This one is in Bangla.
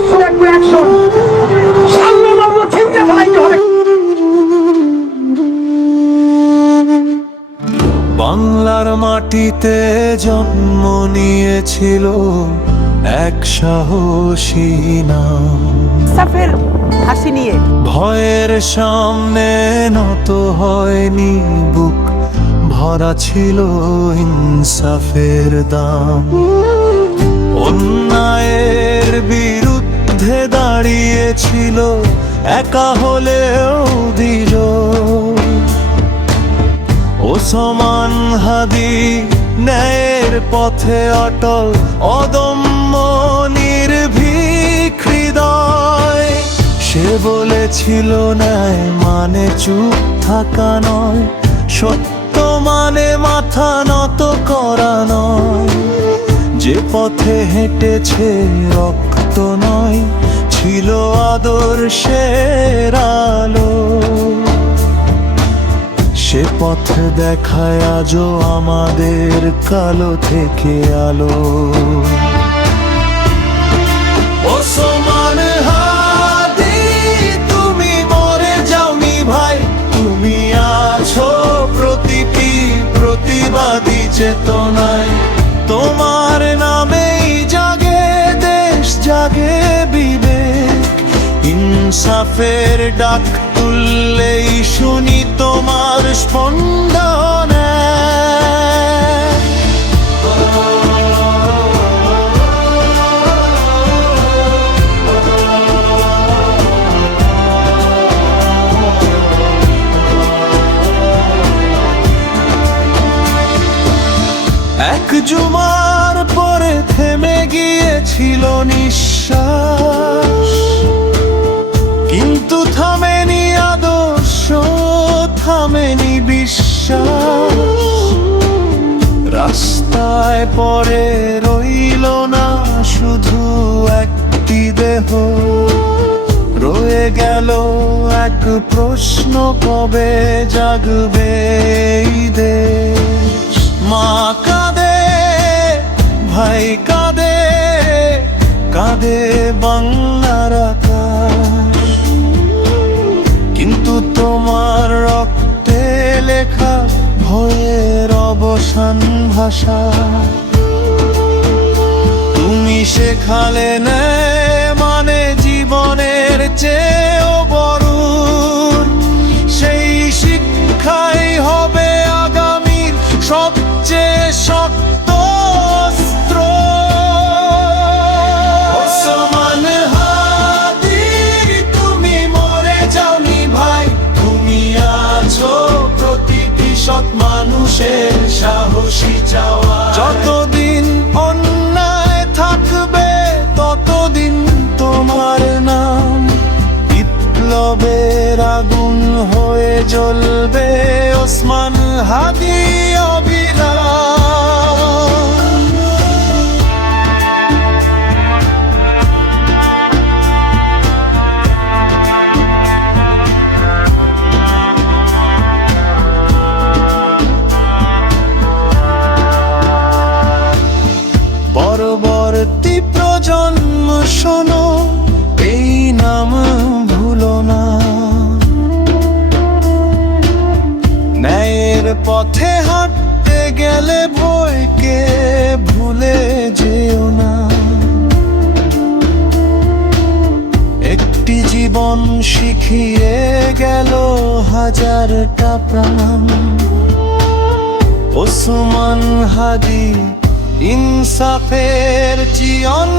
অ্যাকশন একটু অ্যাকশন সাল্লাল্লাহু চিনতে পাইতে হবে। বাংলার মাটিতে জন্ম নিয়েছিল এক সাহসী নাম, ইনসাফের হাসি নিয়ে ভয়ের সামনে নত হয়নি বুক, ভরা ছিল ইনসাফের দাম। অন্যায়ের বিরুদ্ধে দাঁড়িয়েছিল একা হলেও দৃঢ়। ওসমান হাদি ন্যায়ের পথে অটল, অদম্য নির্ভীক হৃদয়। সে বলেছিল ন্যায় মানে চুপ থাকা নয়, সত্য মানে মাথা নত করা নয়। যে পথে হেঁটেছে রক্ত নয়, ছিল আদর্শের আলো। সে পথ দেখায় আজও আমাদের কালো থেকে আলো। ওসমান হাদি তুমি মরে যাওনি ভাই, তুমি আছো প্রতিটি প্রতিবাদী চেতনায়। তোমার নামেই জাগে দেশ, জাগে বিবেক। ইনসাফের ডাক তুললেই শুনি তোমার স্পন্দনে। এক জুমার পরে থেমে গিয়েছিল নিঃশ্বাস, কিন্তু থামেনি আদর্শ, থামেনি বিশ্বাস। রাস্তায় পরে রইল না শুধু একটি দেহ, রয়ে গেল এক প্রশ্ন, কবে জাগবে এই দেশ? মা কাঁদে, ভাই কাঁদে, কাঁদে বাংলার আকাশ। কিন্তু তোমার রক্তে লেখা ভয়ের অবসান ভাষা। তুমি শেখালে ন্যায় মানে জীবনের চেয়েও বড়। সেই শিক্ষাই হবে আগামীর সবচেয়ে শক্ত অস্ত্র। ওসমান হাদি তুমি মরে যাওনি ভাই, তুমি আছো প্রতিটি সৎ মানুষের সাহসী চাওয়া। যতদিন অন্যায় থাকবে ততদিন তোমার নাম বিপ্লবের আগুন হয়ে জ্বলবে। ওসমান হাদি অবিরাম। পরবর্তী প্রজন্ম শোনো, এই নাম ভুলো না। ন্যায়ের পথে হাঁটতে গেলে ভয়কে ভুলে যেও না। একটি জীবন শিখিয়ে গেল হাজারটা প্রাণ। ওসমান হাদি ইনসাফের চিয়ন